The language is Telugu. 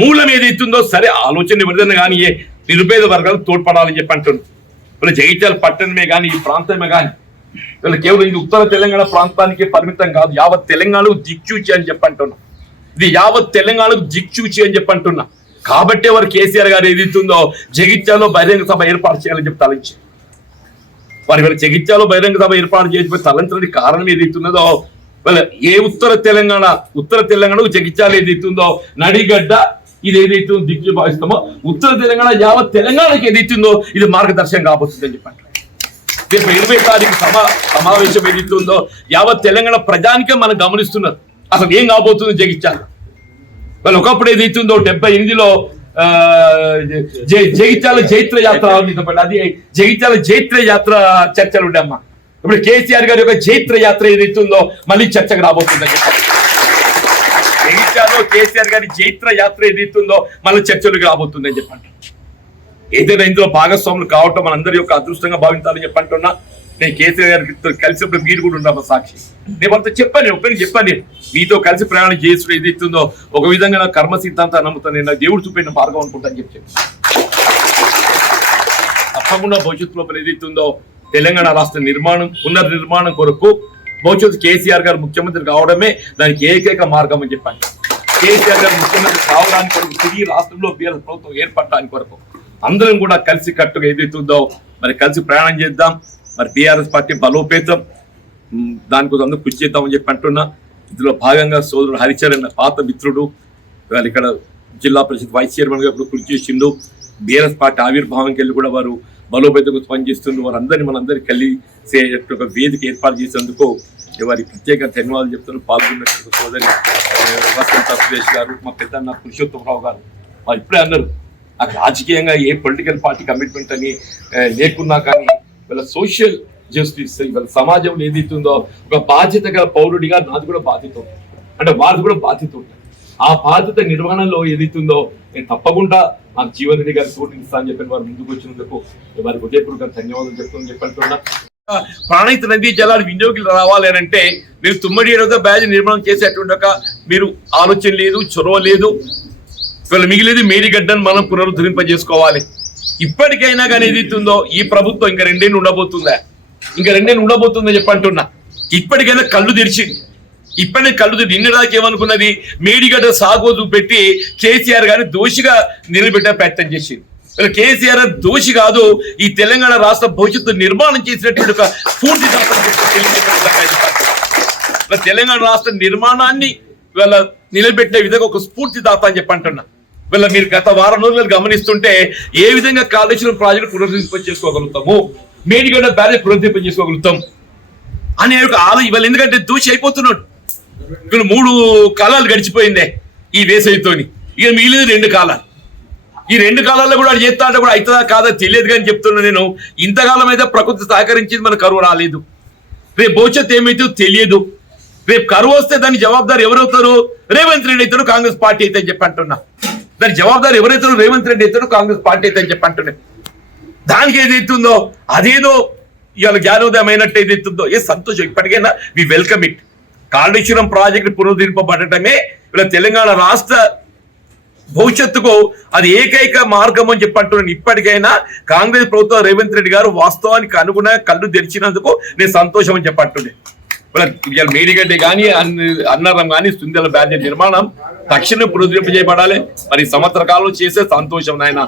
మూలం ఏదైతుందో సరే ఆలోచన ఎవరిదైనా కానీ నిరుపేద వర్గాలు తోడ్పడాలని చెప్పి అంటున్నారు. వీళ్ళ జగిత్యాల పట్టణమే కానీ ఈ ప్రాంతమే కానీ వీళ్ళు కేవలం ఇది ఉత్తర తెలంగాణ ప్రాంతానికి పరిమితం కాదు, యావత్ తెలంగాణకు దిక్చూచి అని చెప్పి అంటున్నా. ఇది యావత్ తెలంగాణకు దిక్చూచి అని చెప్పి అంటున్నా. కాబట్టి వారు కేసీఆర్ గారు ఏదైతుందో జగిత్యాలలో బహిరంగ సభ ఏర్పాటు చేయాలని చెప్పి తలంచి వారి వీళ్ళ జగిత్యాలలో బహిరంగ సభ ఏర్పాటు చేసి తలంచడానికి కారణం ఏదైతున్నదో వీళ్ళ ఉత్తర తెలంగాణకు జగిత్యాల ఏదైతుందో నడిగడ్డ ఇది ఏదైతే దిక్కు భావిస్తామో ఉత్తర తెలంగాణ యావత్ తెలంగాణకి ఏదైతుందో ఇది మార్గదర్శనం కాబోతుంది అని చెప్పండి. రేపు 20 తారీఖు సమావేశం ఏదైతుందో యావత్ తెలంగాణ ప్రజానికే మనం గమనిస్తున్నారు అసలు ఏం కాబోతుంది జగిత్యాల. వాళ్ళు ఒకప్పుడు ఏదైతుందో 78లో జగిత్యాల జైత్ర యాత్ర అది జగిత్యాల జైత్ర యాత్ర చర్చలు ఉండే అమ్మా. ఇప్పుడు కేసీఆర్ గారి యొక్క జైత్ర యాత్ర ఏదైతుందో మళ్ళీ చర్చకు రాబోతుందని చెప్పాలి. జగిత్యాలలో కేసీఆర్ గారి జైత్ర యాత్ర ఏదైతుందో మళ్ళీ చర్చలకు రాబోతుందని చెప్పండి. ఏదైనా ఇందులో భాగస్వాములు కావటం మనందరి యొక్క అదృష్టంగా భావించాలని చెప్పంటున్నా. నేను కేసీఆర్ గారికి కలిసినప్పుడు మీరు కూడా ఉన్నామా సాక్షి. నేను వాళ్ళతో చెప్పాను నేను మీతో కలిసి ప్రయాణం చేసుడు ఏదైతుందో ఒక విధంగా నా కర్మ సిద్ధాంతాన్ని నమ్ముతాను, నేను దేవుడు చూపిన మార్గం అనుకుంటాను చెప్పి తప్పకుండా భవిష్యత్తు లోపల ఏదైతుందో తెలంగాణ రాష్ట్ర నిర్మాణం పునర్నిర్మాణం కొరకు భవిష్యత్తు కేసీఆర్ గారు ముఖ్యమంత్రి కావడమే దానికి ఏకైక మార్గం అని చెప్పాను. కేసీఆర్ గారు ముఖ్యమంత్రి కావడానికి కొరకు తిరిగి రాష్ట్రంలో బీఆర్ఎస్ ప్రభుత్వం ఏర్పడడానికి కొరకు అందరం కూడా కలిసి కట్టుగా ఏదైతుందో మరి కలిసి ప్రయాణం చేద్దాం. మరి బీఆర్ఎస్ పార్టీ బలోపేతం దానికోసం అందరూ కృషి చేద్దామని చెప్పి అంటున్నా. ఇందులో భాగంగా సోదరుడు హరిచరణ్ పాత మిత్రుడు వాళ్ళు ఇక్కడ జిల్లా పరిషత్ వైస్ చైర్మన్ గా ఇప్పుడు కృషి చేసిండు. బీఆర్ఎస్ పార్టీ ఆవిర్భావంకి వెళ్ళి కూడా వారు బలోపేతం పనిచేస్తుండ్రు. వారందరినీ మనందరికీ కలిసే ఒక వేదిక ఏర్పాటు చేసేందుకు వారికి ప్రత్యేక ధన్యవాదాలు చెప్తున్నారు. పాల్గొన్నట్టు సోదరి వసంత సురేష్ గారు, మా పెద్దన్న పురుషోత్తమరావు గారు వారు ఇప్పుడే అన్నారు రాజకీయంగా ఏ పొలిటికల్ పార్టీ కమిట్మెంట్ అని లేకున్నా కానీ వీళ్ళ సోషల్ జస్టిస్ వీళ్ళ సమాజంలో ఏదైతుందో ఒక బాధ్యత గల పౌరుడిగా నాది కూడా బాధ్యత ఉంటుంది, అంటే వారిది కూడా బాధ్యత ఉంటుంది. ఆ బాధ్యత నిర్వహణలో ఏదైతుందో నేను తప్పకుండా నాకు జీవన్ రెడ్డి గారి సూటిస్తా అని చెప్పిన వారు ముందుకు వచ్చినందుకు వారికి హృదయపూర్వక ధన్యవాదాలు చెప్తామని చెప్పంటున్నా. ప్రాణహిత నదీ జలాలు వినియోగులు రావాలి అని అంటే మీరు తుమ్మడి ఏడవ బ్యాజ్ నిర్మాణం చేసేటువంటి ఒక మీరు ఆలోచన లేదు, చొరవ లేదు. వీళ్ళు మిగిలేదు మేడిగడ్డను మనం పునరుద్ధరింపజేసుకోవాలి. ఇప్పటికైనా కానీ ఏదైతుందో ఈ ప్రభుత్వం ఇంకా 2 ఏళ్ళు ఉండబోతుందా, ఇంకా 2 ఏళ్ళు ఉండబోతుందని చెప్పంటున్నా. ఇప్పటికైనా కళ్ళు తెరిచింది. ఇప్పటికే కళ్ళు తెరిచి నిన్నదాకా ఏమనుకున్నది మేడిగడ్డ సాగు పెట్టి కేసీఆర్ గారిని దోషిగా నిలబెట్టే ప్రయత్నం చేసింది. వీళ్ళు కేసీఆర్ దోషి కాదు, ఈ తెలంగాణ రాష్ట్ర భవిష్యత్తు నిర్మాణం చేసినటువంటి ఒక స్ఫూర్తిదాత తెలంగాణ రాష్ట్ర నిర్మాణాన్ని వీళ్ళ నిలబెట్టే విధంగా ఒక స్ఫూర్తిదాత అని చెప్పంటున్నా. వీళ్ళ మీరు గత వారం రోజులు గమనిస్తుంటే ఏ విధంగా కాళేశ్వరం ప్రాజెక్టు పునరుద్ధరింప చేసుకోగలుగుతాము, మేడిగడ్డ బ్యారేజ్ పునరుద్ధరింప చేసుకోగలుగుతాం అనే ఒక ఇవాళ ఎందుకంటే దోషి అయిపోతున్నాడు. వీళ్ళు 3 కాలాలు గడిచిపోయిందే ఈ వేసవితోని, ఇక మిగిలింది 2 కాలాలు. ఈ 2 కాలాల్లో కూడా చేస్తా అంటే కూడా అవుతుందా కాదా తెలియదు కానీ చెప్తున్నా నేను. ఇంతకాలం అయితే ప్రకృతి సహకరించింది, మన కరువు రాలేదు. రేపు భవిష్యత్తు ఏమైతే తెలియదు. రేపు కరువు వస్తే దాని జవాబుదారు ఎవరవుతారు? రేవంత్ రెడ్డి అవుతాడు, కాంగ్రెస్ పార్టీ అయితే అని చెప్పి అంటున్నా. దాని జవాబుదారు ఎవరైతారో రేవంత్ రెడ్డి అవుతాడు, కాంగ్రెస్ పార్టీ అయితే అని చెప్పి అంటున్నా. దానికి ఏదైతుందో అదేదో ఇవాళ జ్ఞానోదయం అయినట్టు ఏదైతుందో సంతోషం. ఇప్పటికైనా we welcome it. Kaleshwaram project పునరుద్ధరింపబడటమే ఇలా తెలంగాణ రాష్ట్ర భవిష్యత్తుకు అది ఏకైక మార్గం అని చెప్పంటున్నాను. ఇప్పటికైనా కాంగ్రెస్ ప్రభుత్వం రేవంత్ రెడ్డి గారు వాస్తవానికి అనుగుణంగా కళ్ళు తెరిచినందుకు నేను సంతోషం అని చెప్పంటుండే. ఇవాళ మేడిగడ్డ కానీ అన్నారం కానీ సుందర బ్యారేజ్ నిర్మాణం తక్షణం పునరుద్ధరింపజేయబడాలి. మరి సంవత్సర కాలంలో చేసే సంతోషం నాయన.